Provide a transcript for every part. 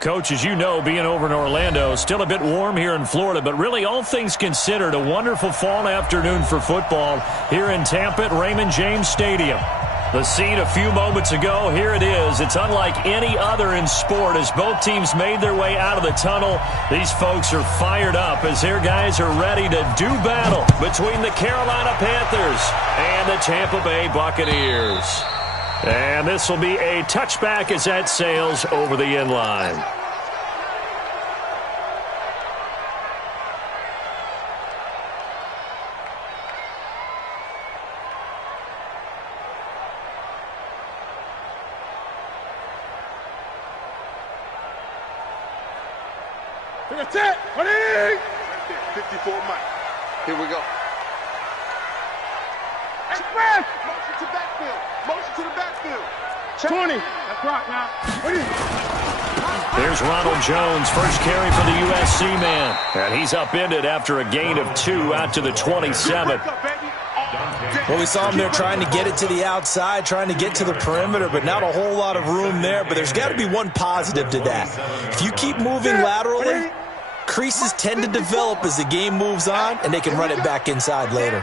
Coach, as you know, being over in Orlando, still a bit warm here in Florida, but really all things considered, a wonderful fall afternoon for football here in Tampa at Raymond James Stadium. The scene a few moments ago, here it is. It's unlike any other in sport as both teams made their way out of the tunnel. These folks are fired up as their guys are ready to do battle between the Carolina Panthers and the Tampa Bay Buccaneers. And this will be a touchback as that sails over the end line. That's it. 54 Mike. Here we go. Express. Motion to backfield. Motion to the backfield. 20. That's right now. There's Ronald Jones, first carry for the USC man. And he's upended after a gain of 2 out to the 27. Well, we saw him there trying to get it to the outside, trying to get to the perimeter, but not a whole lot of room there. But there's got to be one positive to that. If you keep moving laterally, creases tend to develop as the game moves on, and they can run it back inside later.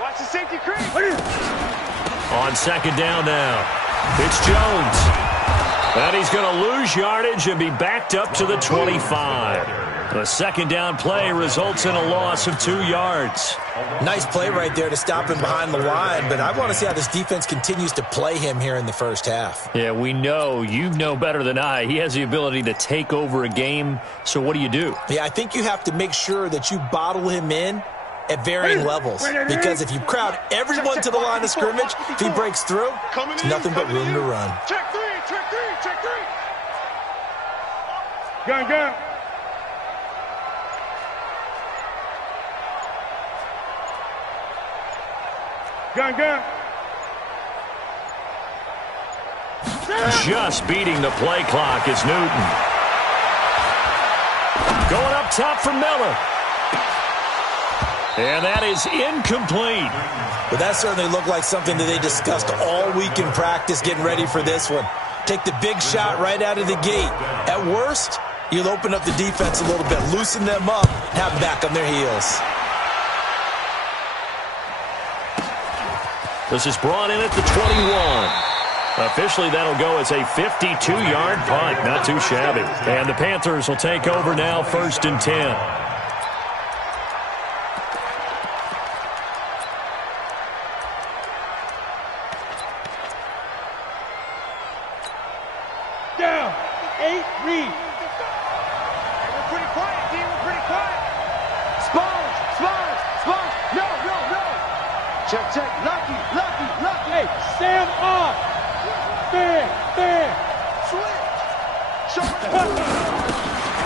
Watch the safety creep. On second down now, it's Jones. And he's going to lose yardage and be backed up to the 25. The second down play results in a loss of 2 yards. Nice play right there to stop him behind the line, but I want to see how this defense continues to play him here in the first half. Yeah, we know, you know better than I, he has the ability to take over a game, so what do you do? Yeah, I think you have to make sure that you bottle him in at varying levels, because if you crowd everyone to the line of scrimmage, if he breaks through, it's nothing but room to run. Check three. Gun. Just beating the play clock is Newton. Going up top for Miller. And that is incomplete. But that certainly looked like something that they discussed all week in practice getting ready for this one. Take the big shot right out of the gate. At worst, you'll open up the defense a little bit, loosen them up, have them back on their heels. This is brought in at the 21. Officially, that'll go as a 52-yard punt. Not too shabby. And the Panthers will take over now, 1st and 10. Down. 8, read. We're pretty quiet, D. We're pretty quiet. Sponge. No. Check. Lucky. Hey, stand off. Fair.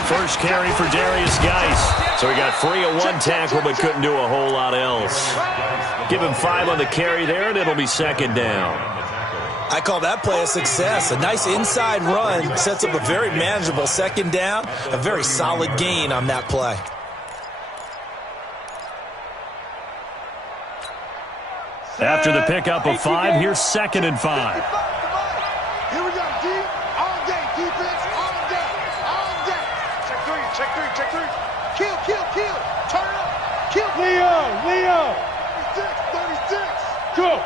First carry for Darius Geis. So he got free of 1 tackle but couldn't do a whole lot else. Give him 5 on the carry there, and it'll be second down. I call that play a success. A nice inside run sets up a very manageable second down, a very solid gain on that play. After the pickup of 5, here's 2nd and 5. Here we go, D. All day, defense, all day. Check three. Kill. Turn it up. Kill. Leo. 36. Go.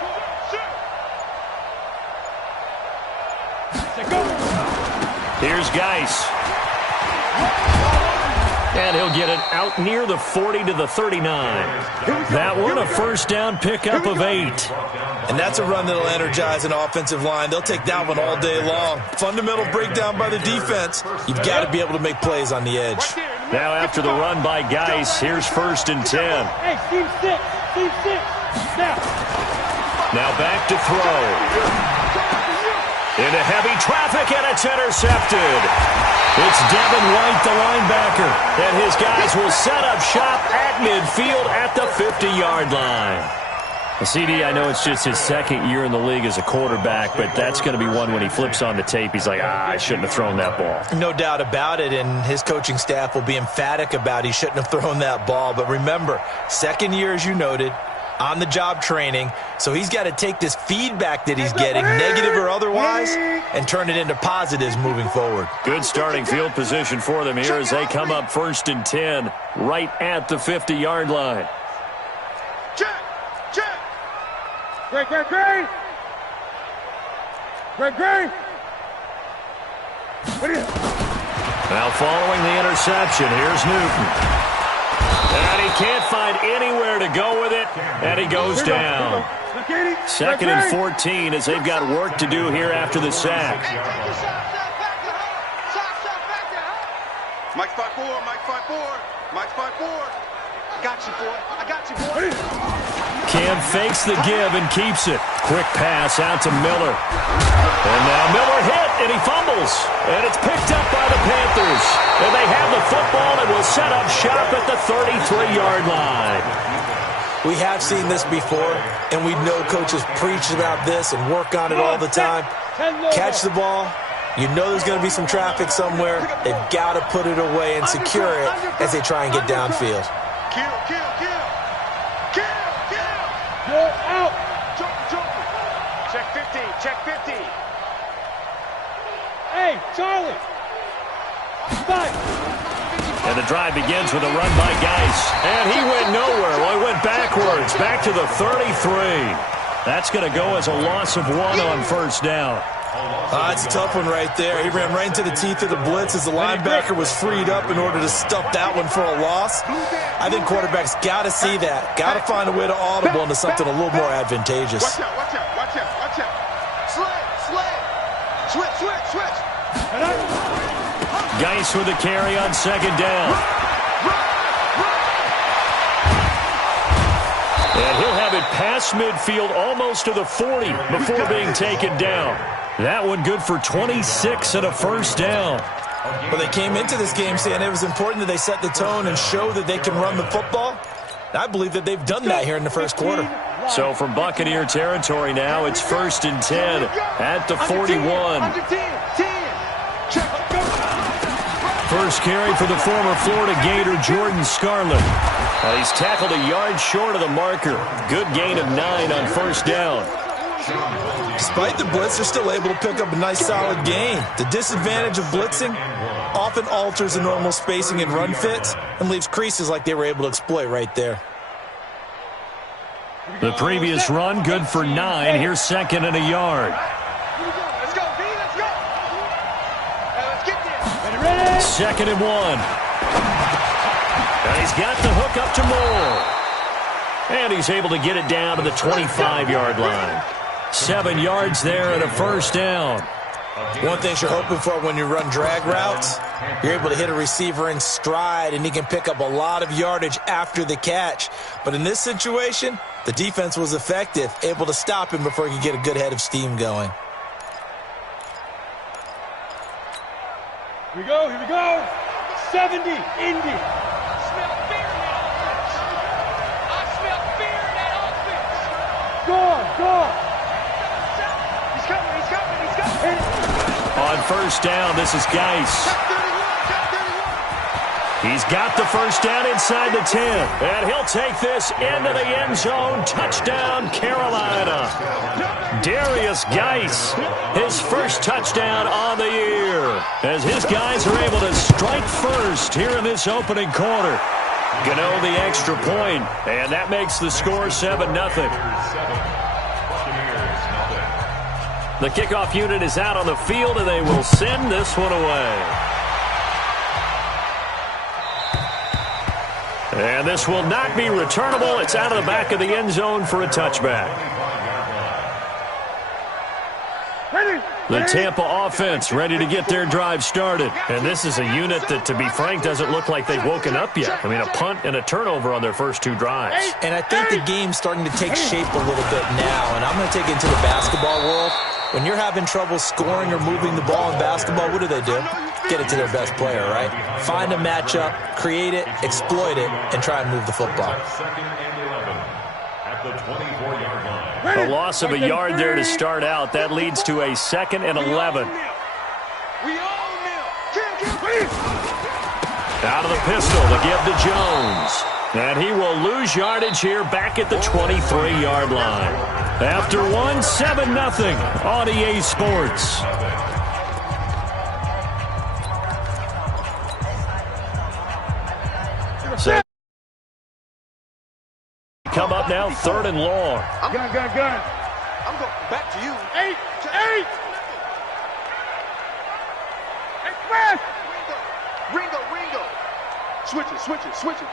Here's Geis. And he'll get it out near the 40 to the 39. That one, a first down pickup of 8. And that's a run that'll energize an offensive line. They'll take that one all day long. Fundamental breakdown by the defense. You've got to be able to make plays on the edge. Now after the run by Geis, here's 1st and 10. Hey, Steve 6. Now back to throw. Into heavy traffic, and it's intercepted. It's Devin White, the linebacker, and his guys will set up shop at midfield at the 50-yard line. CD, I know it's just his 2nd year in the league as a quarterback, but that's going to be one when he flips on the tape, he's like, I shouldn't have thrown that ball. No doubt about it, and his coaching staff will be emphatic about he shouldn't have thrown that ball. But remember, 2nd year, as you noted, on-the-job training, so he's got to take this feedback that he's getting, negative or otherwise, and turn it into positives moving forward. Good starting field position for them here as they come up 1st and 10 right at the 50-yard line. Check! Great! Now following the interception, here's Newton. And he can't find anywhere to go with it, and he goes down. 2nd and 14 as they've got work to do here after the sack. Mike 5-4. I got you, boy. Cam fakes the give and keeps it. Quick pass out to Miller. And now Miller hit, and he fumbles. And it's picked up by the Panthers. And they have the football and will set up shop at the 33-yard line. We have seen this before, and we know coaches preach about this and work on it all the time. Catch the ball. You know there's going to be some traffic somewhere. They've got to put it away and secure it as they try and get downfield. Kill. Go out. Jump. Check 50. Hey, Charlie. Fight. And the drive begins with a run by Geis. And he went nowhere. Well, he went backwards, back to the 33. That's going to go as a loss of 1 on 1st down. It's a tough one right there. He ran right into the teeth of the blitz as the linebacker was freed up in order to stuff that one for a loss. I think quarterbacks got to see that. Got to find a way to audible into something a little more advantageous. Watch out. Switch. Geis with the carry on 2nd down. And he'll have it past midfield almost to the 40 before being taken down. That one good for 26 and a 1st down. Well, they came into this game saying it was important that they set the tone and show that they can run the football. I believe that they've done that here in the 1st quarter. So from Buccaneer territory now, it's 1st and 10 at the 41. First carry for the former Florida Gator, Jordan Scarlett. He's tackled a yard short of the marker. Good gain of 9 on 1st down. Despite the blitz, they're still able to pick up a nice solid gain. The disadvantage of blitzing often alters the normal spacing and run fits and leaves creases like they were able to exploit right there. The previous run good for 9. Here's 2nd and a yard. Let's go, B, let's go. Let's get this. 2nd and 1. And he's got the hook up to Moore. And he's able to get it down to the 25-yard line. 7 yards there and a 1st down. One thing you're hoping for when you run drag routes, you're able to hit a receiver in stride and he can pick up a lot of yardage after the catch. But in this situation, the defense was effective, able to stop him before he could get a good head of steam going. Here we go. 70, Indy. I smell fear in that offense. Go on. He's coming. On 1st down, this is Geis. He's got the 1st down inside the 10. And he'll take this into the end zone. Touchdown, Carolina. Darius Geis, his 1st touchdown on the year. As his guys are able to strike first here in this opening quarter. Gano the extra point, and that makes the score 7-0. The kickoff unit is out on the field, and they will send this one away. And this will not be returnable. It's out of the back of the end zone for a touchback. The Tampa offense ready to get their drive started. And this is a unit that, to be frank, doesn't look like they've woken up yet. I mean, a punt and a turnover on their first 2 drives. And I think the game's starting to take shape a little bit now. And I'm going to take it into the basketball world. When you're having trouble scoring or moving the ball in basketball, what do? Get it to their best player, right? Find a matchup, create it, exploit it, and try and move the football. A loss of a yard there to start out. That leads to a 2nd and 11. Out of the pistol to give to Jones. And he will lose yardage here back at the 23-yard line. After one, 7-0 on EA Sports. So come up now, 3rd and long. Gun. I'm going back to you. 8. Express. Ringo. Switch it.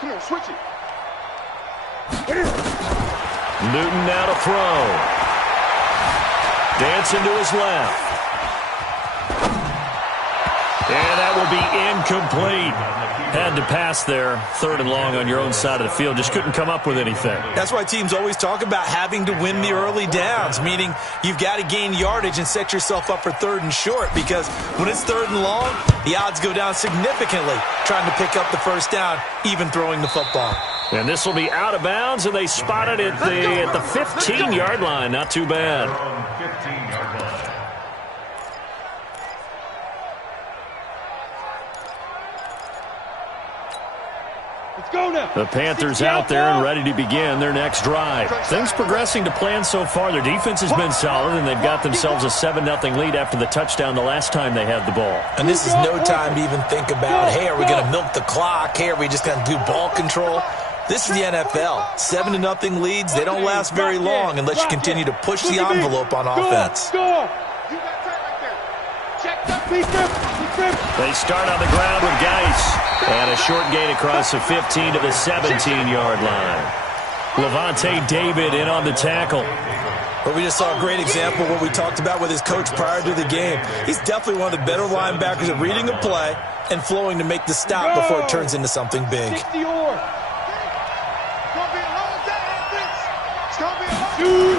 Come on, switch it. Newton now to throw. Dancing to his left. And that will be incomplete. Had to pass there, 3rd and long on your own side of the field. Just couldn't come up with anything. That's why teams always talk about having to win the early downs, meaning you've got to gain yardage and set yourself up for 3rd and short, because when it's 3rd and long, the odds go down significantly trying to pick up the first down, even throwing the football. And this will be out of bounds, and they spotted it at the 15-yard line. Not too bad. 15-yard line. The Panthers out there and ready to begin their next drive. Things progressing to plan so far. Their defense has been solid, and they've got themselves a 7-0 lead after the touchdown the last time they had the ball. And this is no time to even think about, hey, are we going to milk the clock? Hey, are we just going to do ball control? This is the NFL. 7-0 leads, they don't last very long unless you continue to push the envelope on offense. They start on the ground with Geis. And a short gain across the 15 to the 17-yard line. Levante David in on the tackle. But we just saw a great example of what we talked about with his coach prior to the game. He's definitely one of the better linebackers at reading a play and flowing to make the stop before it turns into something big.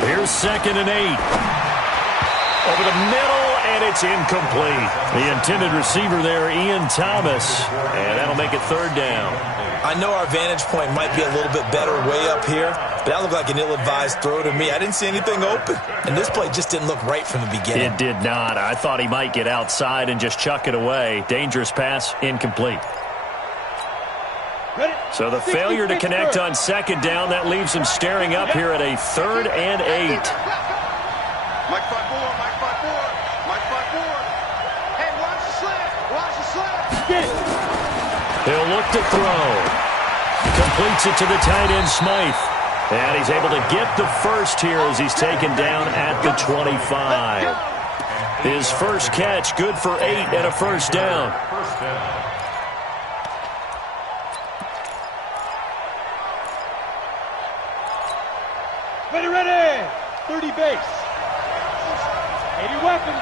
Here's 2nd and 8. Over the middle, and it's incomplete. The intended receiver there, Ian Thomas, and that'll make it 3rd down. I know our vantage point might be a little bit better way up here, but that looked like an ill-advised throw to me. I didn't see anything open, and this play just didn't look right from the beginning. It did not. I thought he might get outside and just chuck it away. Dangerous pass, incomplete. So the failure to connect on 2nd down, that leaves him staring up here at a 3rd and 8. Mike 5-4. Hey, watch the slant. He'll look to throw. Completes it to the tight end, Smythe. And he's able to get the first here as he's taken down at the 25. His first catch, good for 8 and a first down. Ready. 30 base. 80 weapon.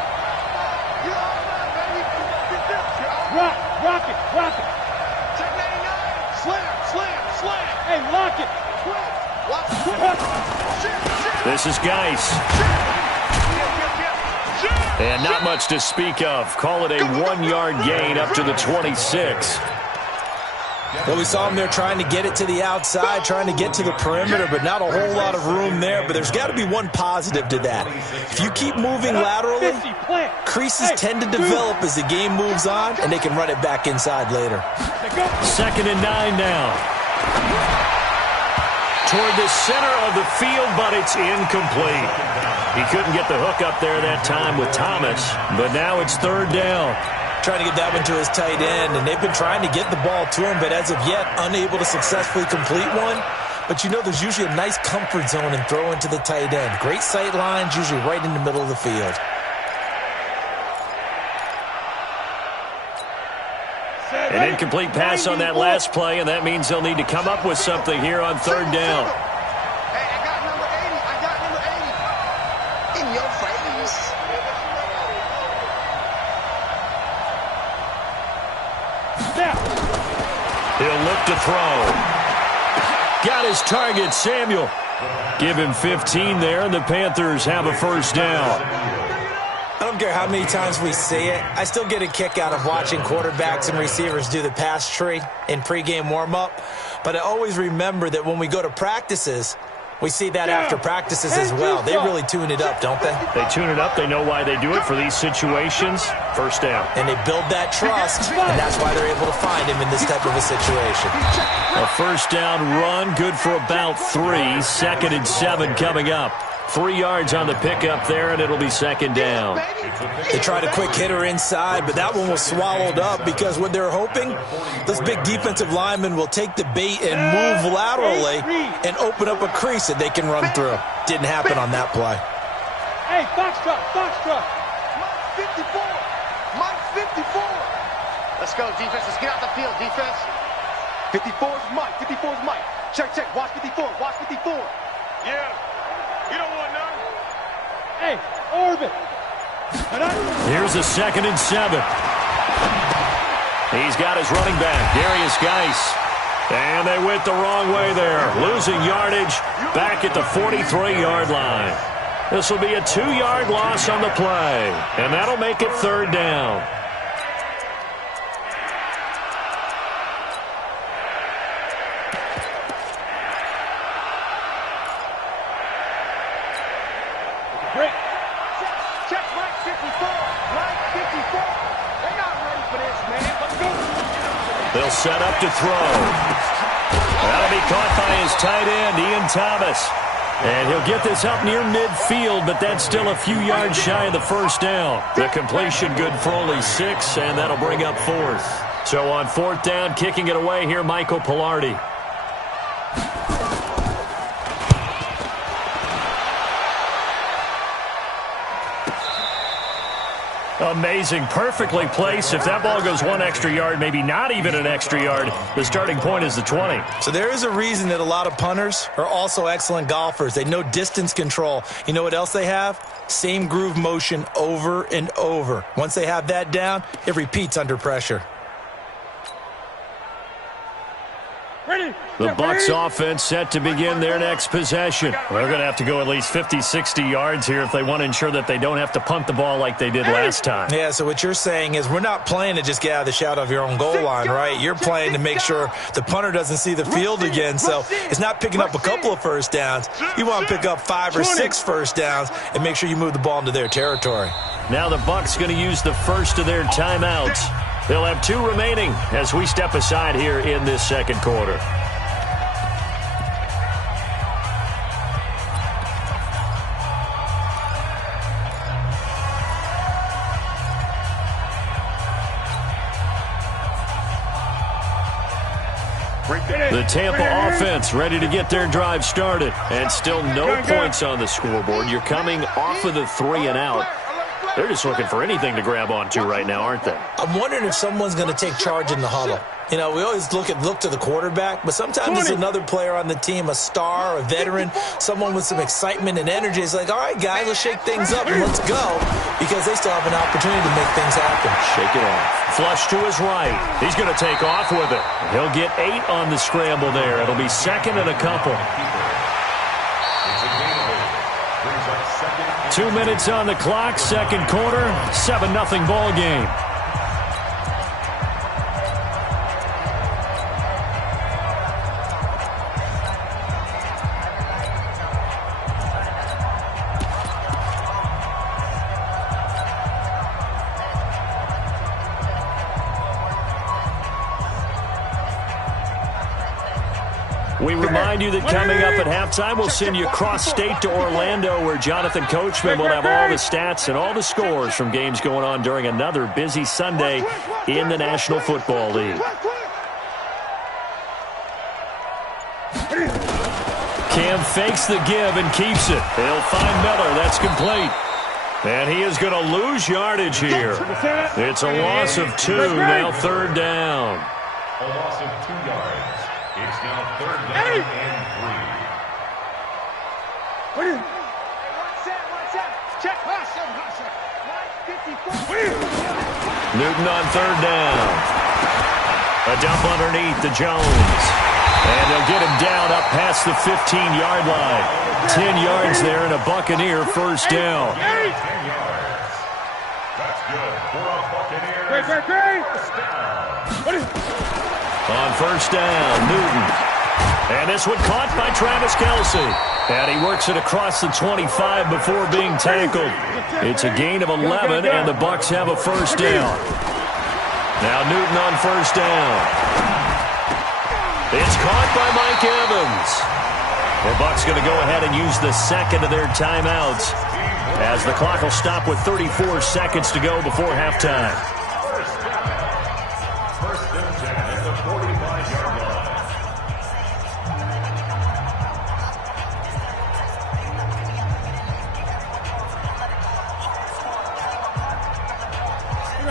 Rock it. Check 99. Slam. Hey, lock it. This is Geis. And not much to speak of. Call it a 1-yard gain up to the 26. Well, we saw him there trying to get it to the outside, trying to get to the perimeter, but not a whole lot of room there. But there's got to be one positive to that. If you keep moving laterally, creases tend to develop as the game moves on, and they can run it back inside later. 2nd and 9 now. Toward the center of the field, but it's incomplete. He couldn't get the hook up there that time with Thomas, but now it's 3rd down. Trying to get that one to his tight end, and they've been trying to get the ball to him, but as of yet, unable to successfully complete one. But you know there's usually a nice comfort zone in throwing to the tight end. Great sight lines, usually right in the middle of the field. An incomplete pass on that last play, and that means they'll need to come up with something here on 3rd down. Hey, I got number 80. In your face. He'll look to throw. Got his target, Samuel. Give him 15 there, and the Panthers have a first down. I don't care how many times we see it. I still get a kick out of watching quarterbacks and receivers do the pass tree in pregame warm-up. But I always remember that when we go to practices, We see that after practices as well. They really tune it up, don't they? They tune it up. They know why they do it for these situations. First down. And they build that trust, and that's why they're able to find him in this type of a situation. A first down run, good for about 3. 2nd and 7 coming up. 3 yards on the pickup there, and it'll be 2nd down. They tried a quick hitter inside, but that one was swallowed up because what they're hoping, those big defensive linemen will take the bait and move laterally and open up a crease that they can run through. Didn't happen on that play. Hey, Foxtrot. Mike 54. Mike 54. Let's go, defense. Let's get out the field, defense. 54 is Mike. 54 is Mike. Check. Watch 54. Watch 54. Yeah. You don't want none. Hey, orbit. Here's a 2nd and 7. He's got his running back, Darius Geis. And they went the wrong way there. Losing yardage back at the 43-yard line. This will be a 2-yard loss on the play. And that'll make it 3rd down. Break. Check Mike 54. Mike 54. They're not ready for this, man. Let's go. They'll set up to throw. That'll be caught by his tight end, Ian Thomas. And he'll get this up near midfield, but that's still a few yards shy of the first down. The completion good for only 6, and that'll bring up 4th. So on 4th down, kicking it away here, Michael Pilardi. Amazing. Perfectly placed. If that ball goes 1 extra yard, maybe not even an extra yard, the starting point is the 20. So there is a reason that a lot of punters are also excellent golfers. They know distance control. You know what else they have? Same groove motion over and over. Once they have that down, it repeats under pressure. The Bucs offense set to begin their next possession. They're going to have to go at least 50, 60 yards here if they want to ensure that they don't have to punt the ball like they did last time. Yeah, so what you're saying is we're not playing to just get out of the shadow of your own goal line, right? You're playing to make sure the punter doesn't see the field again. So it's not picking up a couple of first downs. You want to pick up 5 or 6 first downs and make sure you move the ball into their territory. Now the Bucs going to use the first of their timeouts. They'll have 2 remaining as we step aside here in this second quarter. The Tampa offense ready to get their drive started. And still no points on the scoreboard. You're coming off of the 3 and out. They're just looking for anything to grab onto right now, aren't they? I'm wondering if someone's going to take charge in the huddle. You know, we always look to the quarterback, but sometimes it's another player on the team, a star, a veteran, someone with some excitement and energy. It's like, all right, guys, let's shake things up and let's go, because they still have an opportunity to make things happen. Shake it off. Flush to his right. He's going to take off with it. He'll get 8 on the scramble there. It'll be 2nd and a couple. 2 minutes on the clock, second quarter, 7-0 ball game. We remind you that coming up at halftime, we'll send you cross-state to Orlando, where Jonathan Coachman will have all the stats and all the scores from games going on during another busy Sunday in the National Football League. Cam fakes the give and keeps it. They'll find Miller. That's complete. And he is going to lose yardage here. It's a loss of 2, now 3rd down. A loss of 2 yards. It's now 3rd down and 3. Newton on 3rd down. A dump underneath to Jones. And they'll get him down up past the 15-yard line. 10 yards there and a Buccaneer first down. 10 yards. That's good for a Buccaneer. First down. On first down, Newton. And this one caught by Travis Kelce. And he works it across the 25 before being tackled. It's a gain of 11, and the Bucs have a first down. Now Newton on first down. It's caught by Mike Evans. The Bucs going to go ahead and use the second of their timeouts, as the clock will stop with 34 seconds to go before halftime. First and 10 at the 45-yard line.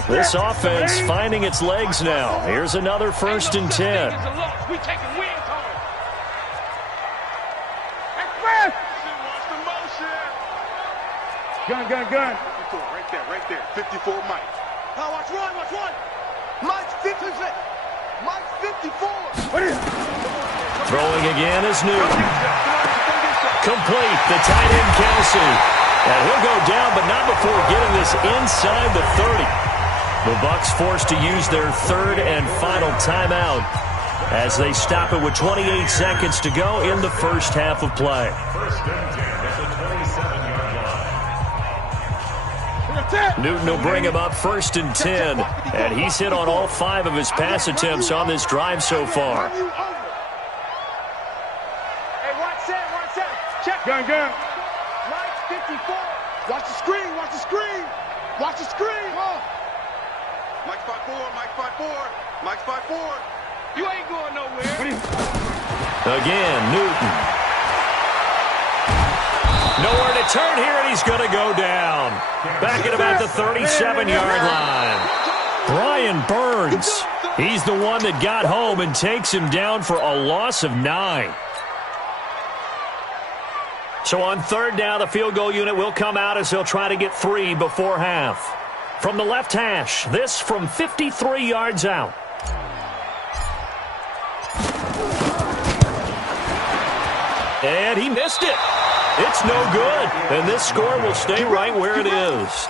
This offense finding its legs now. Here's another first and 10. Gun. Right there. 54 Mike. Now watch one. Mike's 54. Mike's 54. Throwing again is Newton. Complete. The tight end, Kelsey. And he'll go down, but not before getting this inside the 30. The Bucs forced to use their third and final timeout as they stop it with 28 seconds to go in the first half of play. First and 10 at the 27-yard line. Newton will bring him up first and 10, and he's hit on all 5 of his pass attempts on this drive so far. Hey, watch that. Check. Gun. Mike's 54. Watch the screen. Mike's 5'4". You ain't going nowhere. Again, Newton. Nowhere to turn here, and he's going to go down. Back at about the 37-yard line. Brian Burns. He's the one that got home and takes him down for a loss of 9. So on third down, the field goal unit will come out as they'll try to get 3 before half. From the left hash, this from 53 yards out. And he missed it. It's no good. And this score will stay right where it is.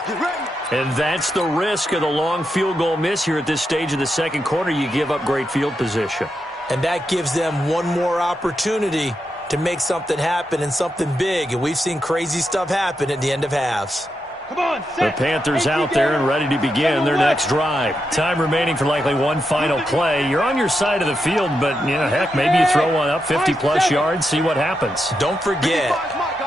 And that's the risk of the long field goal miss here at this stage of the second quarter. You give up great field position. And that gives them one more opportunity to make something happen and something big. And we've seen crazy stuff happen at the end of halves. Come on, the Panthers out there and ready to begin their next drive. Time remaining for likely one final play. You're on your side of the field, but, heck, maybe you throw one up 50-plus yards, see what happens. Don't forget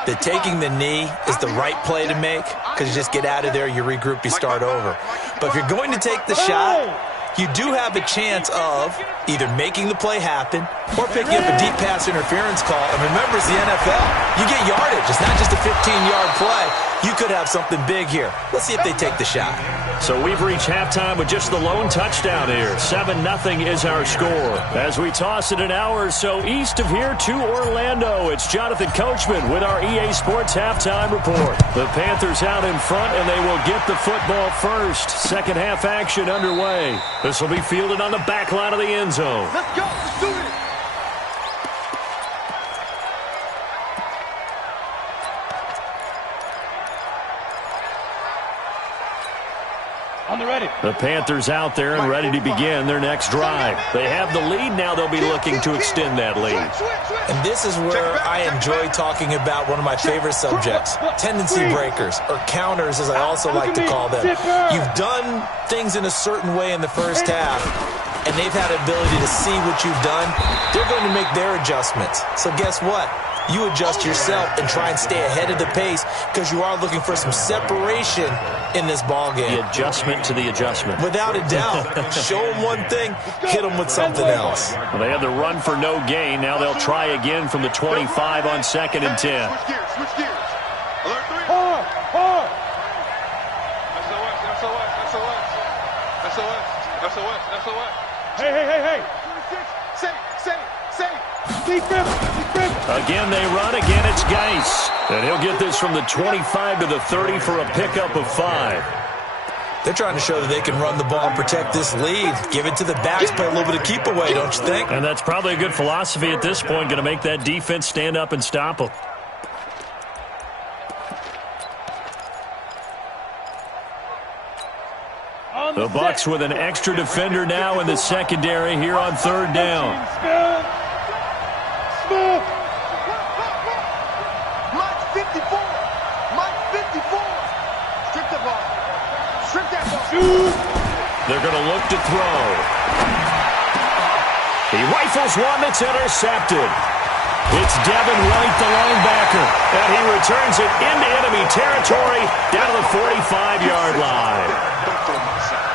that taking the knee is the right play to make, because you just get out of there, you regroup, you start over. But if you're going to take the shot, you do have a chance of either making the play happen or picking up a deep pass interference call. And remember, it's the NFL. You get yardage. It's not just a 15-yard play. You could have something big here. Let's see if they take the shot. So we've reached halftime with just the lone touchdown here. 7-0 is our score. As we toss it an hour or so east of here to Orlando, it's Jonathan Coachman with our EA Sports Halftime Report. The Panthers out in front, and they will get the football first. Second half action underway. This will be fielded on the back line of the end zone. Let's go. Let's do it. On the ready. The Panthers out there and ready to begin their next drive. They have the lead. Now they'll be looking to extend that lead. And this is where I enjoy talking about one of my favorite subjects, tendency breakers, or counters as I also like to call them. You've done things in a certain way in the first half, and they've had an ability to see what you've done. They're going to make their adjustments. So guess what? You adjust yourself and try and stay ahead of the pace because you are looking for some separation in this ball game. The adjustment to the adjustment. Without a doubt. Show them one thing, hit them with something else. Well, they had the run for no gain. Now they'll try again from the 25 on 2nd and 10. Switch gears. Alert 3. SOS. Hey. Say. Again, they run. Again, it's Geis. And he'll get this from the 25 to the 30 for a pickup of 5. They're trying to show that they can run the ball and protect this lead. Give it to the backs, play a little bit of keep away, don't you think? And that's probably a good philosophy at this point, going to make that defense stand up and stop them. The Bucs with an extra defender now in the secondary here on third down. They're going to look to throw. He rifles one that's intercepted. It's Devin White, the linebacker, and he returns it into enemy territory down to the 45-yard line.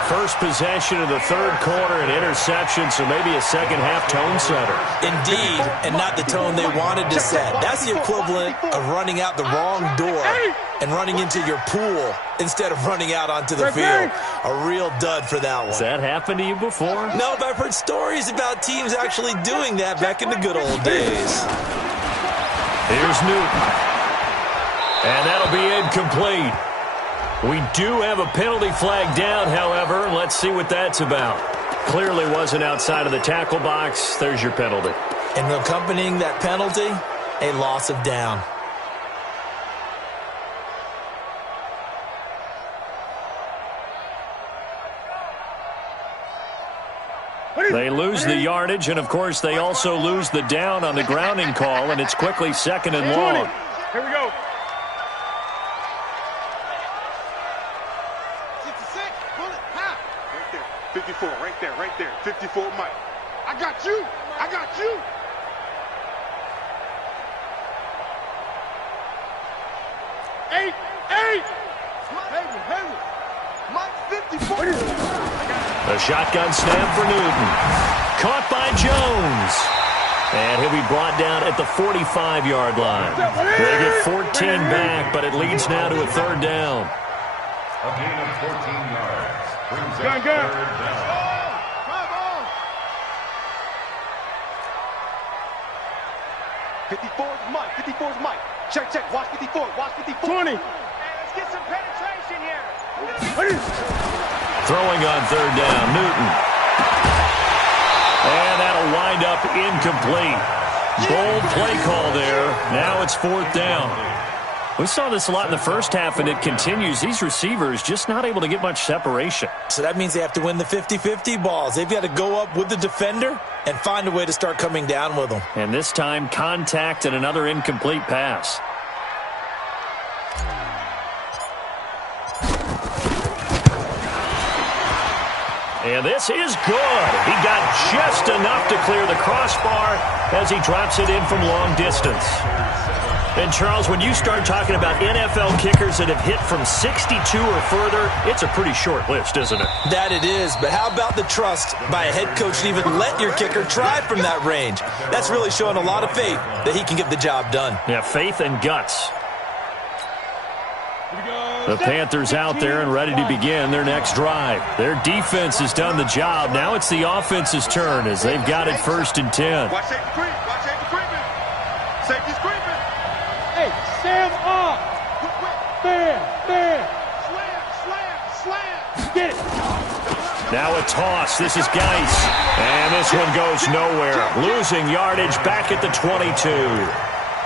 First possession of the third quarter, an interception, so maybe a second-half tone setter. Indeed, and not the tone they wanted to set. That's the equivalent of running out the wrong door and running into your pool instead of running out onto the field. A real dud for that one. Has that happened to you before? No, but I've heard stories about teams actually doing that back in the good old days. Here's Newton. And that'll be incomplete. We do have a penalty flag down, however. Let's see what that's about. Clearly wasn't outside of the tackle box. There's your penalty. And accompanying that penalty, a loss of down. They lose the yardage, and, of course, they also lose the down on the grounding call, and it's quickly second and long. Here we go. 54, right there. 54, Mike. I got you. Eight. Hey. Mike, 54. A shotgun snap for Newton. Caught by Jones. And he'll be brought down at the 45-yard line. They get 14 back, but it leads now to a third down. A gain of 14 yards. Brings up third down. 54 is Mike. Check. Watch 54. 20. Let's get some penetration here. Throwing on third down, Newton. And that'll wind up incomplete. Bold play call there. Now it's fourth down. We saw this a lot in the first half, and it continues. These receivers just not able to get much separation. So that means they have to win the 50-50 balls. They've got to go up with the defender and find a way to start coming down with them. And this time, contact and another incomplete pass. And this is good. He got just enough to clear the crossbar as he drops it in from long distance. And, Charles, when you start talking about NFL kickers that have hit from 62 or further, it's a pretty short list, isn't it? That it is, but how about the trust by a head coach to even let your kicker try from that range? That's really showing a lot of faith that he can get the job done. Yeah, faith and guts. The Panthers out there and ready to begin their next drive. Their defense has done the job. Now it's the offense's turn as they've got it 1st and 10. Watch safety creeping. Safety's creeping. Hey, Sam up. There. Slam. Get it. Now a toss. This is Geis. And this one goes nowhere. Losing yardage back at the 22.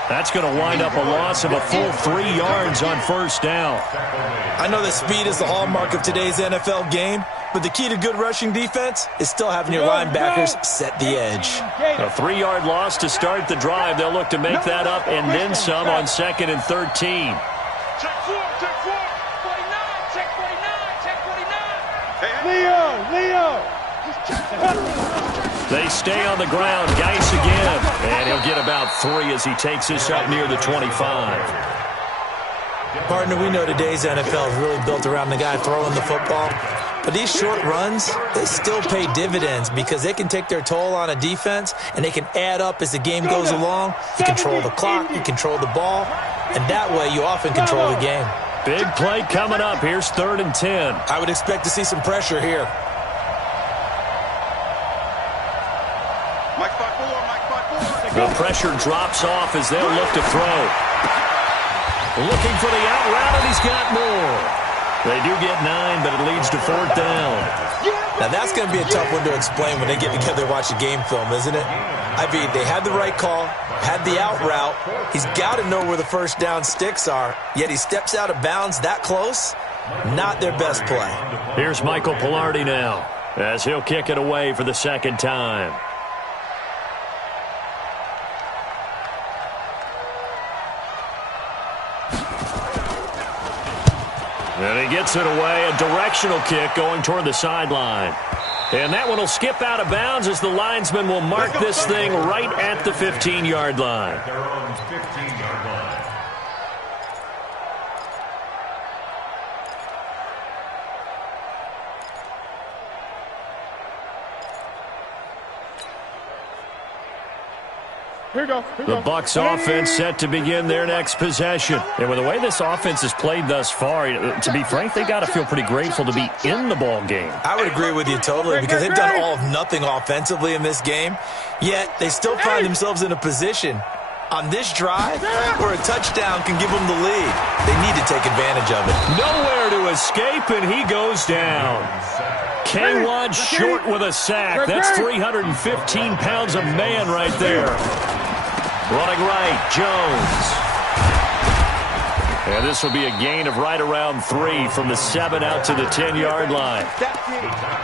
That's going to wind up a loss of a full 3 yards on first down. I know that speed is the hallmark of today's NFL game, but the key to good rushing defense is still having your linebackers set the edge. A 3-yard loss to start the drive. They'll look to make that up and then some on 2nd and 13. Check 4. 49. Leo. They stay on the ground. Geis again. And he'll get about 3 as he takes this up near the 25. Partner, we know today's NFL is really built around the guy throwing the football. But these short runs, they still pay dividends because they can take their toll on a defense and they can add up as the game goes along. You control the clock, you control the ball, and that way you often control the game. Big play coming up. Here's 3rd and 10. I would expect to see some pressure here. Mike 5-4. The pressure drops off as they'll look to throw. Looking for the out route, and he's got more. They do get 9, but it leads to 4th down. Now, that's going to be a tough one to explain when they get together and watch a game film, isn't it? I mean, they had the right call, had the out route. He's got to know where the first down sticks are, yet he steps out of bounds that close. Not their best play. Here's Michael Pilardi now as he'll kick it away for the 2nd time. And he gets it away, a directional kick going toward the sideline. And that one will skip out of bounds as the linesman will mark this thing right at the 15-yard line. Their own 15-yard line. The Bucs offense set to begin their next possession. And with the way this offense has played thus far, to be frank, they got to feel pretty grateful to be in the ball game. I would agree with you totally because they've done all of nothing offensively in this game, yet they still find themselves in a position on this drive where a touchdown can give them the lead. They need to take advantage of it. Nowhere to escape, and he goes down. K1 short with a sack. That's 315 pounds of man right there. Running right, Jones. And this will be a gain of right around 3 from the 7 out to the 10-yard line.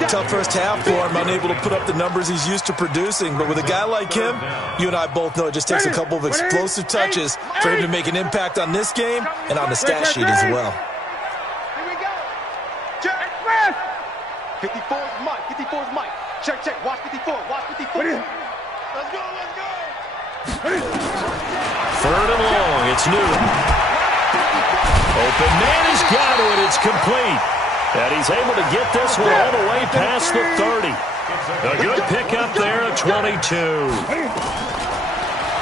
Tough first half for him, unable to put up the numbers he's used to producing. But with a guy like him, you and I both know it just takes a couple of explosive touches for him to make an impact on this game and on the stat sheet as well. Here we go. Check. 54 is Mike. 54 is Mike. Check. Watch 54. Watch 54. Let's go. Third and long. It's Newton. Open man has got it. It's complete. And he's able to get this one all the way past the 30. A good pickup there at 22.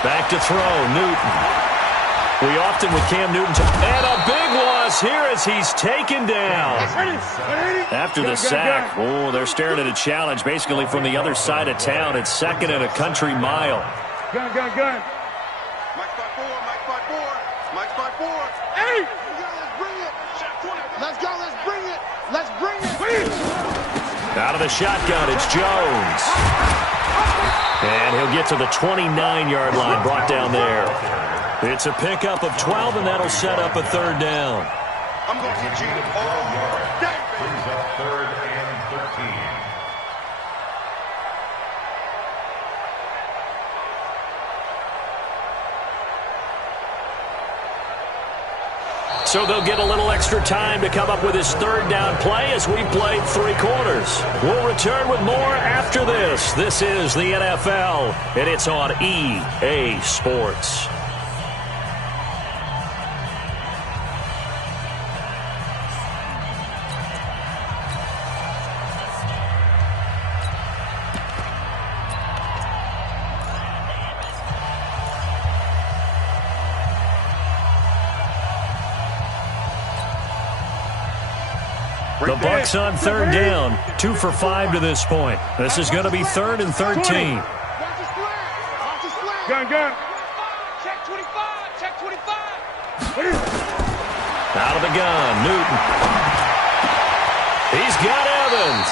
Back to throw, Newton. We often with Cam Newton. And a big loss here as he's taken down. After the sack, they're staring at a challenge basically from the other side of town. It's second and a country mile. Gun. Mike's by 4. Mike's by 4. Hey! Let's go. Let's bring it. Out of the shotgun, it's Jones. And he'll get to the 29-yard line, brought down there. It's a pickup of 12, and that'll set up a third down. I'm going to hit you all day. Brings up 3rd and 13. So they'll get a little extra time to come up with his third down play as we've played 3 quarters. We'll return with more after this. This is the NFL, and it's on EA Sports. The Bucs on third down, 2 for 5 to this point. This is going to be 3rd and 13. Watch his flag. Gun. Check 25. Out of the gun, Newton. He's got Evans.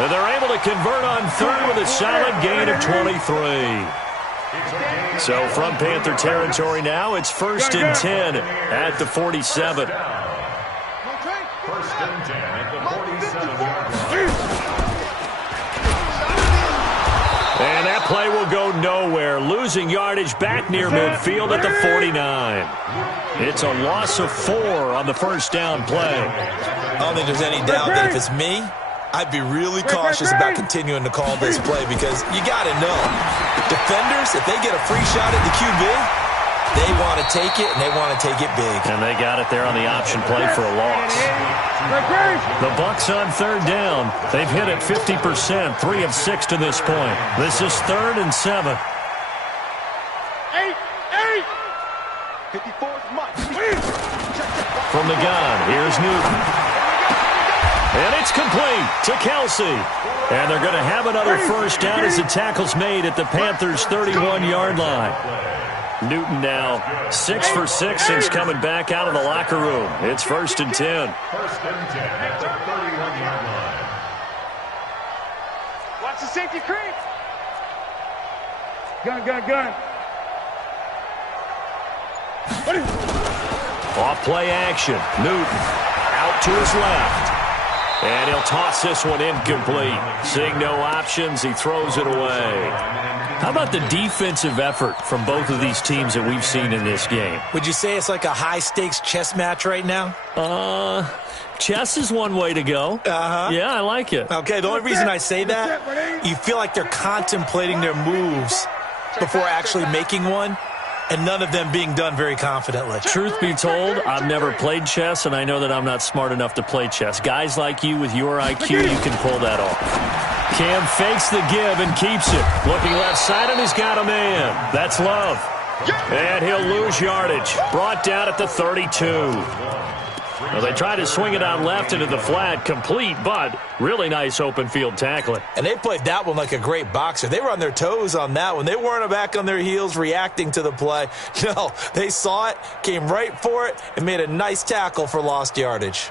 And they're able to convert on 3rd with a solid gain of 23. So from Panther territory now, it's 1st and 10 at the 47. 1st and 10 at the 47-yard line. And that play will go nowhere. Losing yardage back near midfield at the 49. It's a loss of 4 on the first down play. I don't think there's any doubt that if it's me, I'd be really cautious about continuing to call this play because you got to know, defenders, if they get a free shot at the QB, they want to take it, and they want to take it big. And they got it there on the option play for a loss. The Bucs on third down. They've hit it 50%, 3 of 6 to this point. This is 3rd and 7. 54 is Mike. From the gun, here's Newton. And it's complete to Kelsey. And they're going to have another first down as the tackle's made at the Panthers' 31-yard line. Newton now 6 for 6 since coming back out of the locker room. It's 1st and 10. 1st and 10 at the 31-yard line. Watch the safety creep. Gun. Off play action. Newton out to his left. And he'll toss this one incomplete. Seeing no options, he throws it away. How about the defensive effort from both of these teams that we've seen in this game? Would you say it's like a high-stakes chess match right now? Chess is one way to go. Yeah, I like it. Okay, the only reason I say that, you feel like they're contemplating their moves before actually making one, and none of them being done very confidently. Truth be told, I've never played chess, and I know that I'm not smart enough to play chess. Guys like you with your IQ, you can pull that off. Cam fakes the give and keeps it. Looking left side, and he's got a man. That's Love. And he'll lose yardage. Brought down at the 32. Well, they tried to swing it out left into the flat, complete, but really nice open field tackling. And they played that one like a great boxer. They were on their toes on that one. They weren't back on their heels reacting to the play. No, they saw it, came right for it, and made a nice tackle for lost yardage.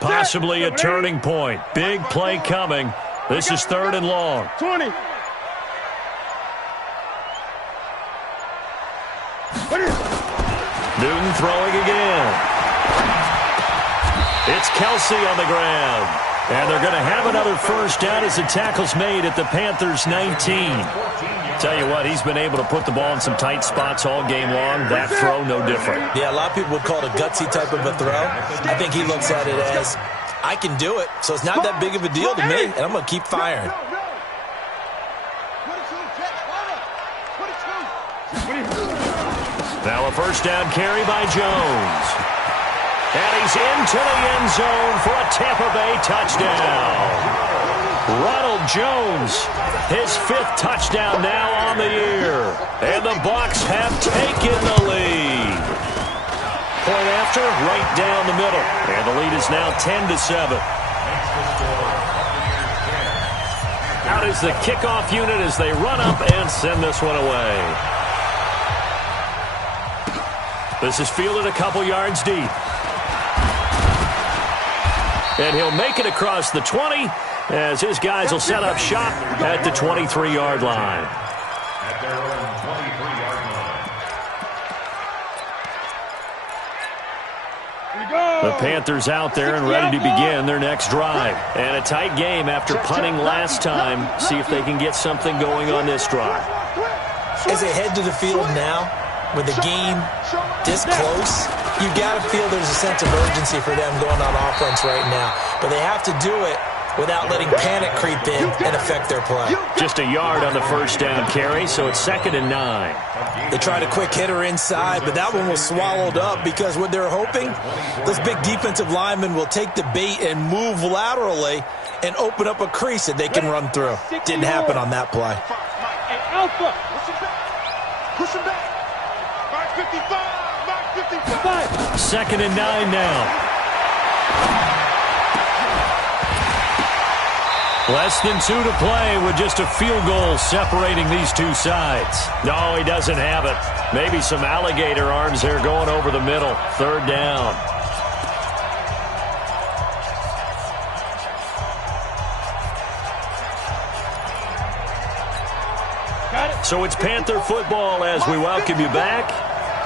Possibly a turning point. Big play coming. This is 3rd and long. 20. Newton throwing again. It's Kelsey on the ground. And they're going to have another first down as the tackle's made at the Panthers' 19. Tell you what, he's been able to put the ball in some tight spots all game long. That throw, no different. Yeah, a lot of people would call it a gutsy type of a throw. I think he looks at it as, I can do it, so it's not that big of a deal to me, and I'm going to keep firing. Now a first down carry by Jones. And he's into the end zone for a Tampa Bay touchdown. Ronald Jones, his 5th touchdown now on the year. And the Bucs have taken the lead. Point after, right down the middle. And the lead is now 10-7. Out is the kickoff unit as they run up and send this one away. This is fielded a couple yards deep. And he'll make it across the 20 as his guys will set up shop at the 23-yard line. At their own 23-yard line. The Panthers out there and ready to begin their next drive. And a tight game after punting last time. See if they can get something going on this drive. As they head to the field now, with the game this close, you got to feel there's a sense of urgency for them going on offense right now. But they have to do it without letting panic creep in and affect their play. Just a yard on the first down carry, so it's 2nd and 9. They tried a quick hitter inside, but that one was swallowed up because what they're hoping, those big defensive linemen will take the bait and move laterally and open up a crease that they can run through. Didn't happen on that play. Hey, Alpha, push him back. Mark 55, Mark 55. 2nd and 9 now. Less than 2 to play with just a field goal separating these two sides. No, he doesn't have it. Maybe some alligator arms there going over the middle. 3rd down. So it's Panther football as we welcome you back.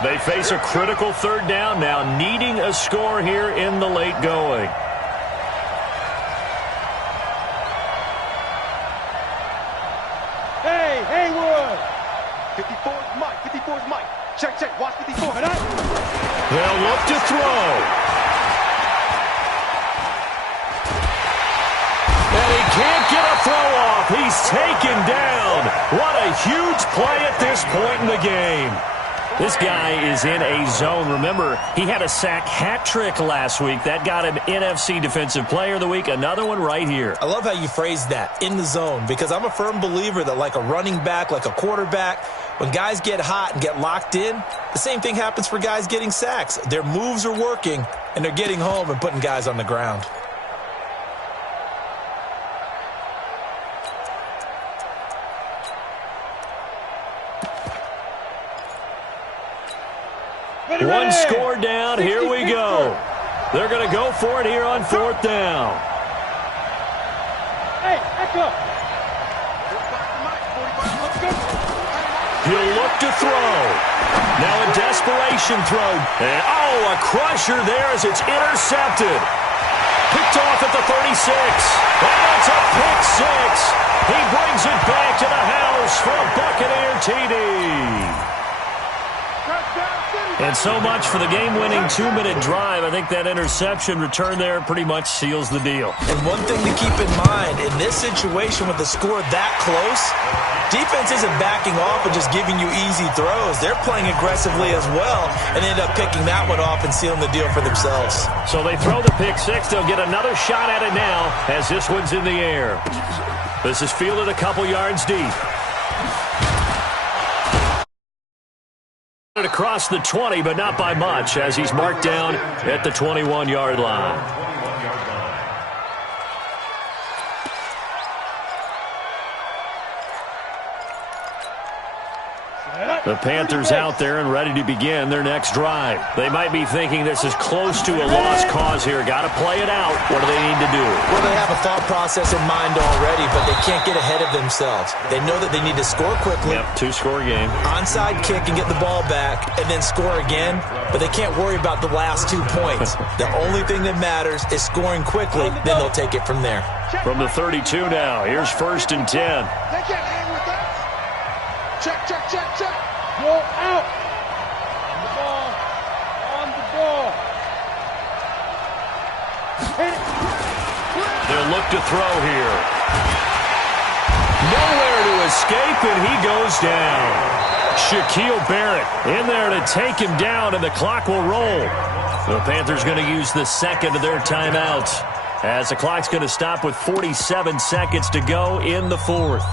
They face a critical 3rd down now, needing a score here in the late going. Hey, Haywood. 54 is Mike. 54 is Mike. Check, check. Watch 54. They'll look to throw. And he can't get a throw off. He's taken down. What a huge play at this point in the game. This guy is in a zone. Remember, he had a sack hat trick last week. That got him NFC Defensive Player of the Week. Another one right here. I love how you phrased that, in the zone, because I'm a firm believer that like a running back, like a quarterback, when guys get hot and get locked in, the same thing happens for guys getting sacks. Their moves are working, and they're getting home and putting guys on the ground. One score down. Here we go. They're going to go for it here on 4th down. Hey, echo. He'll look to throw. Now a desperation throw. And, a crusher there as it's intercepted. Picked off at the 36. And it's a pick six. He brings it back to the house for a Buccaneer TD. And so much for the game-winning 2-minute drive. I think that interception return there pretty much seals the deal. And one thing to keep in mind, in this situation with the score that close, defense isn't backing off and just giving you easy throws. They're playing aggressively as well and end up picking that one off and sealing the deal for themselves. So they throw the pick six. They'll get another shot at it now as this one's in the air. This is fielded a couple yards deep. Across the 20, but not by much, as he's marked down at the 21-yard line. The Panthers out there and ready to begin their next drive. They might be thinking this is close to a lost cause here. Got to play it out. What do they need to do? Well, they have a thought process in mind already, but they can't get ahead of themselves. They know that they need to score quickly. Yep, two-score game. Onside kick and get the ball back and then score again, but they can't worry about the last 2 points. The only thing that matters is scoring quickly, then they'll take it from there. From the 32 now, here's 1st and 10. They can't hang with us. Check, check, check, check. Go out. On the ball. On the ball. They'll look to throw here. Nowhere to escape, and he goes down. Shaquille Barrett in there to take him down, and the clock will roll. The Panthers going to use the second of their timeouts, as the clock's going to stop with 47 seconds to go in the fourth.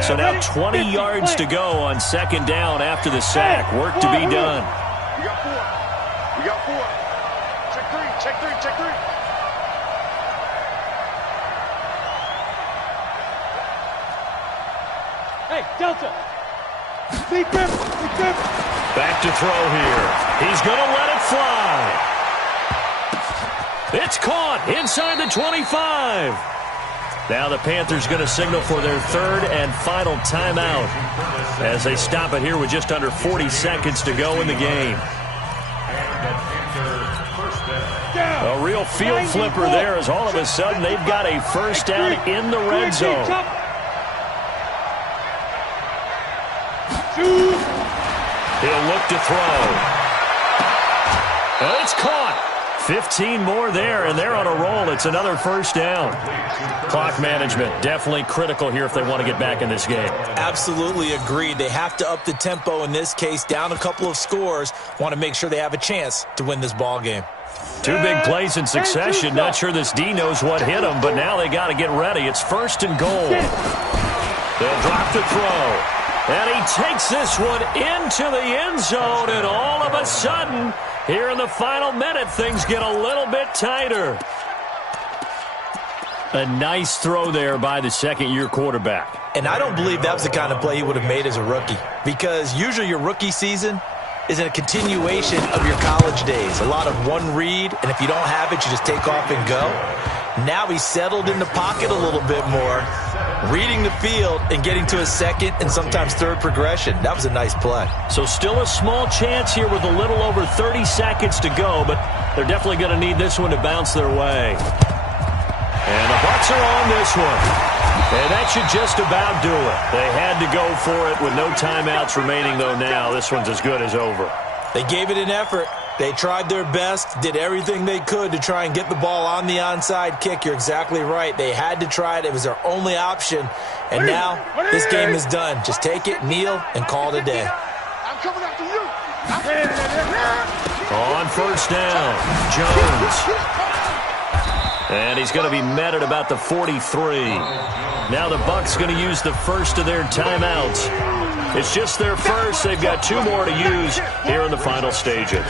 So now 20 yards to go on 2nd down after the sack. Work to be done. We got 4. We got 4. Check 3. Check 3. Check 3. Hey, Delta. Big grip. Big grip. Back to throw here. He's going to let it fly. It's caught inside the 25. Now the Panthers going to signal for their 3rd and final timeout as they stop it here with just under 40 seconds to go in the game. A real field flipper there as all of a sudden they've got a first down in the red zone. He'll look to throw. And it's caught. 15 more there, and they're on a roll. It's another first down. Clock management, definitely critical here if they want to get back in this game. Absolutely agreed. They have to up the tempo in this case, down a couple of scores. Want to make sure they have a chance to win this ball game. 2 big plays in succession. Not sure this D knows what hit him, but now they got to get ready. It's 1st and goal. They'll drop the throw. And he takes this one into the end zone, and all of a sudden, here in the final minute, things get a little bit tighter. A nice throw there by the second-year quarterback. And I don't believe that was the kind of play he would have made as a rookie, because usually your rookie season is a continuation of your college days. A lot of one read, and if you don't have it, you just take off and go. Now he's settled in the pocket a little bit more, reading the field and getting to his 2nd and sometimes 3rd progression. That was a nice play. So still a small chance here with a little over 30 seconds to go, but they're definitely going to need this one to bounce their way. And the Bucs are on this one. And that should just about do it. They had to go for it with no timeouts remaining, though now this one's as good as over. They gave it an effort. They tried their best, did everything they could to try and get the ball on the onside kick. You're exactly right. They had to try it. It was their only option. And now this game is done. Just take it, kneel, and call it a day. I'm coming after you. On 1st down, Jones. And he's going to be met at about the 43. Now the Bucs going to use the first of their timeouts. It's just their first. They've got 2 more to use here in the final stages.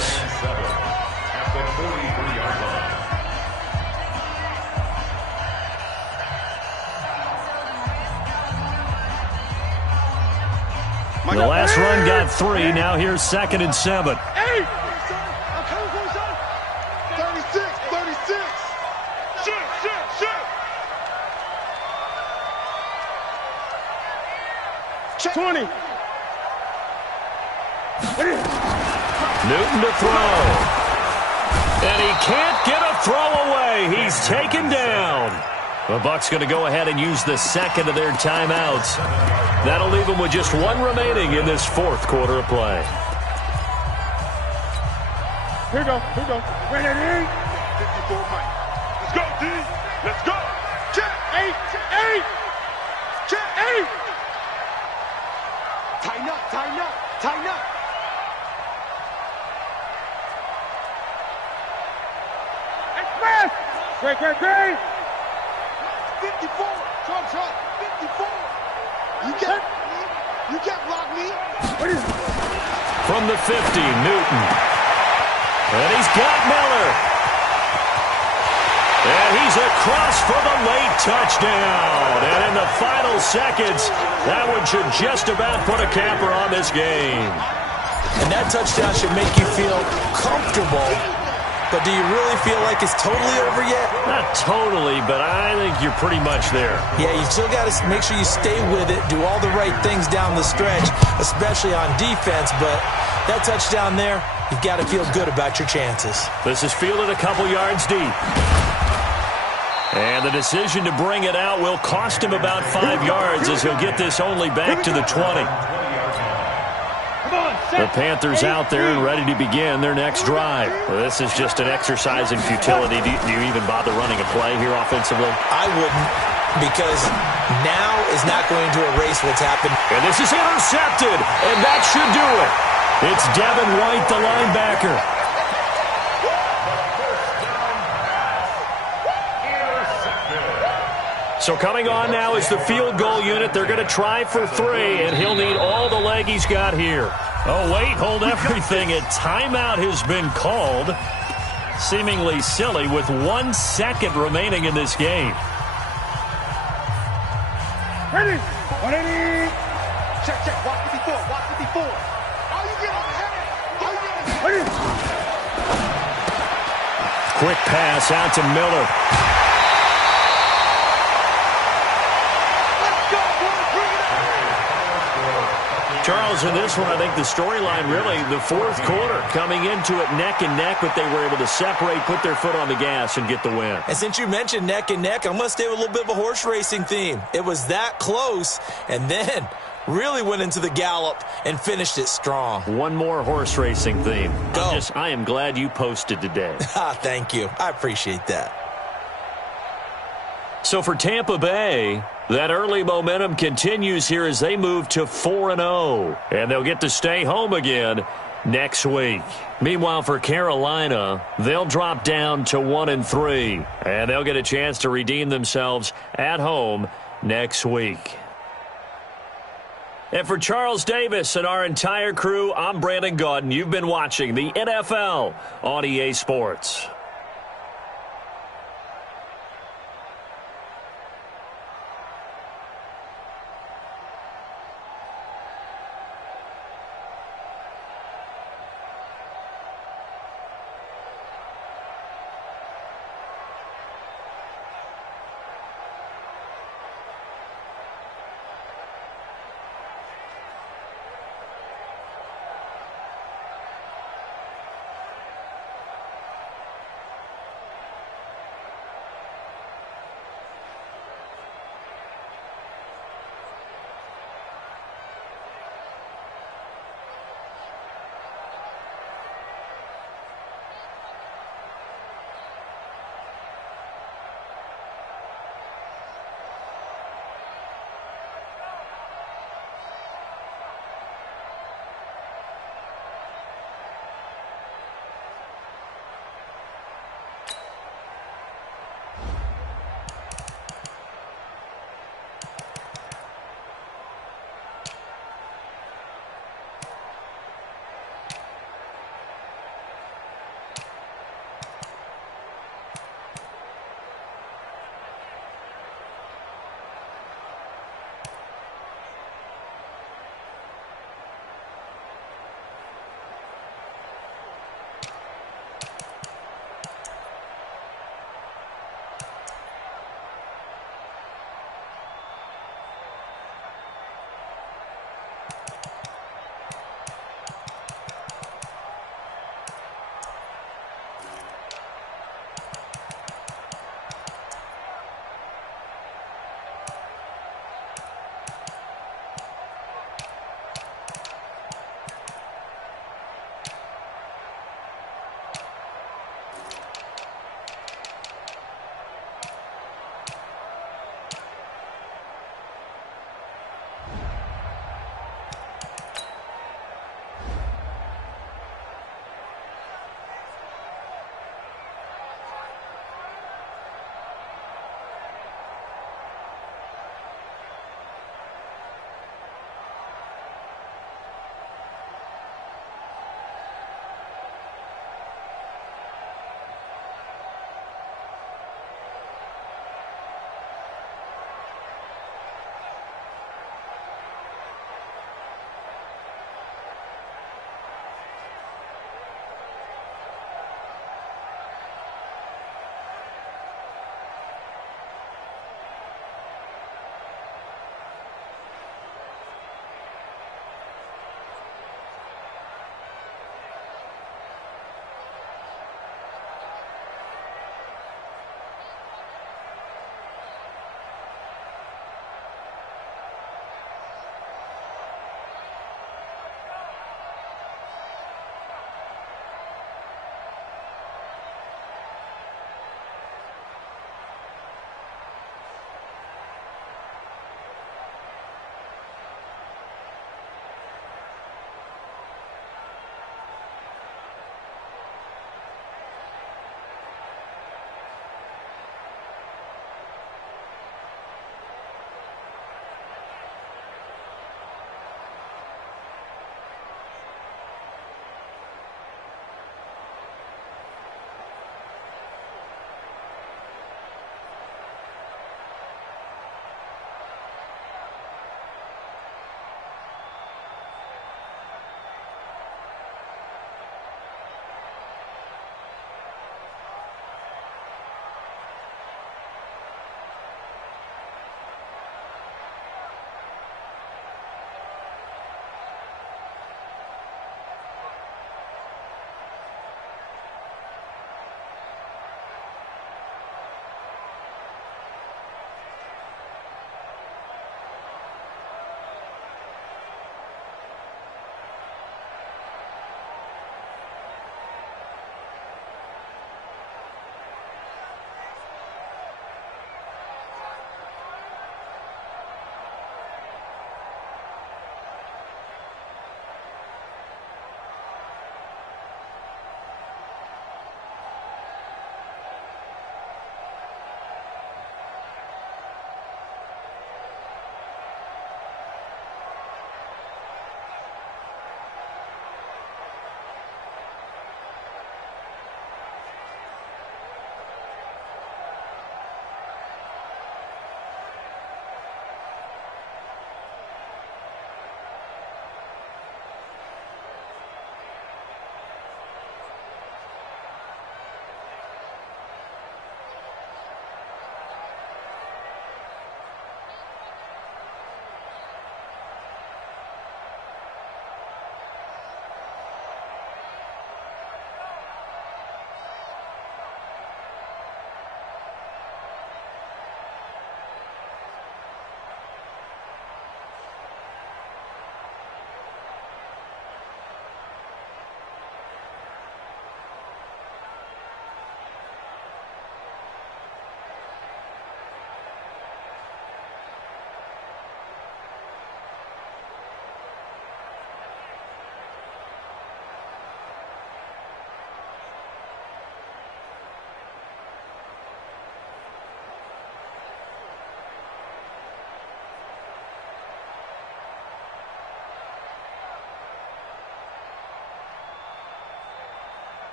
The last run got 3. Now here's 2nd and 7. 36. 20. Newton to throw. And he can't get a throw away. He's taken down. The Bucs going to go ahead and use the second of their timeouts. That'll leave them with just one remaining in this fourth quarter of play. Here we go. Ready? 54 Mike. Let's go, D. Let's go. Check. 8. Check. 8. Tighten up. Express. Quick, 54. Trump. 54. You can't block me. From the 50, Newton. And he's got Miller. And he's across for the late touchdown. And in the final seconds, that one should just about put a capper on this game. And that touchdown should make you feel comfortable. But do you really feel like it's totally over yet? Not totally, but I think you're pretty much there. Yeah, you still got to make sure you stay with it, do all the right things down the stretch, especially on defense. But that touchdown there, you've got to feel good about your chances. This is fielded a couple yards deep. And the decision to bring it out will cost him about 5 yards as he'll get this only back to the 20. The Panthers out there and ready to begin their next drive. Well, this is just an exercise in futility. Do you even bother running a play here offensively? I wouldn't, because now is not going to erase what's happened. And this is intercepted, and that should do it. It's Devin White, the linebacker. So coming on now is the field goal unit. They're going to try for 3, and he'll need all the leg he's got here. Oh, wait, hold everything. A timeout has been called. Seemingly silly with 1 second remaining in this game. Ready? Check. Watch 54. All you get on the head. Ready? Quick pass out to Miller. Charles, in this one, I think the storyline really, the fourth quarter, coming into it neck and neck, but they were able to separate, put their foot on the gas, and get the win. And since you mentioned neck and neck, I'm going to stay with a little bit of a horse racing theme. It was that close, and then really went into the gallop and finished it strong. One more horse racing theme. Go. I am glad you posted today. Thank you. I appreciate that. So for Tampa Bay, that early momentum continues here as they move to 4-0. And they'll get to stay home again next week. Meanwhile, for Carolina, they'll drop down to 1-3. And they'll get a chance to redeem themselves at home next week. And for Charles Davis and our entire crew, I'm Brandon Gaudin. You've been watching the NFL on EA Sports.